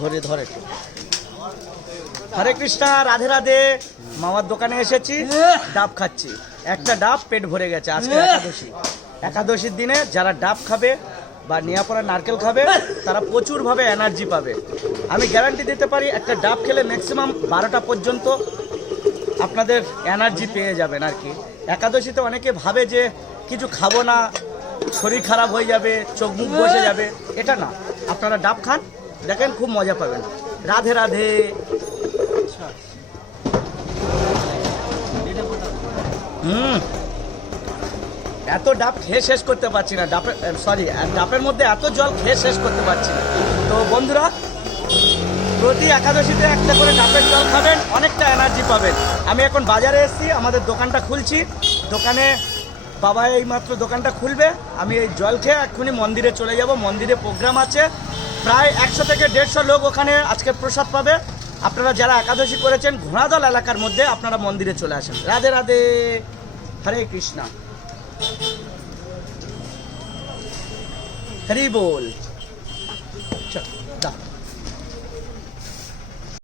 ধরে ধরে হরে কৃষ্ণা, রাধে রাধে। মামার দোকানে এসেছি, ডাব খাচ্ছি। একটা ডাব পেট ভরে গেছে। আজকে একাদশী, একাদশীর দিনে যারা ডাব খাবে বা নিয়াপড়া নারকেল খাবে তারা প্রচুরভাবে এনার্জি পাবে। আমি গ্যারান্টি দিতে পারি একটা ডাব খেলে ম্যাক্সিমাম 12টা পর্যন্ত আপনাদের এনার্জি পেয়ে যাবেন আর কি। একাদশীতে অনেকে ভাবে যে কিছু খাবো না, শরীর খারাপ হয়ে যাবে, চোখ মুখ বসে যাবে। এটা না, আপনারা ডাব খান, দেখেন খুব মজা পাবেন। রাধে রাধে। এত ডাব খেয়ে শেষ করতে পারছি না, ডাবের মধ্যে এত জল খেয়ে শেষ করতে পারছি না। তো বন্ধুরা, প্রতি একাদশীতে একটা করে ডাবের জল খাবেন, অনেকটা এনার্জি পাবেন। আমি এখন বাজারে এসেছি, আমাদের দোকানটা খুলছি। দোকানে বাবা এইমাত্র দোকানটা খুলবে। আমি এই জল খেয়ে এক্ষুনি মন্দিরে চলে যাব। মন্দিরে প্রোগ্রাম আছে, প্রায় 100 থেকে 150 লোক ওখানে আজকে প্রসাদ পাবে। আপনারা যারা একাদশী করেছেন ঘোড়াদল এলাকার মধ্যে, আপনারা মন্দিরে চলে আসেন। রাধে রাধে, হরে কৃষ্ণা, হরি বল। চল।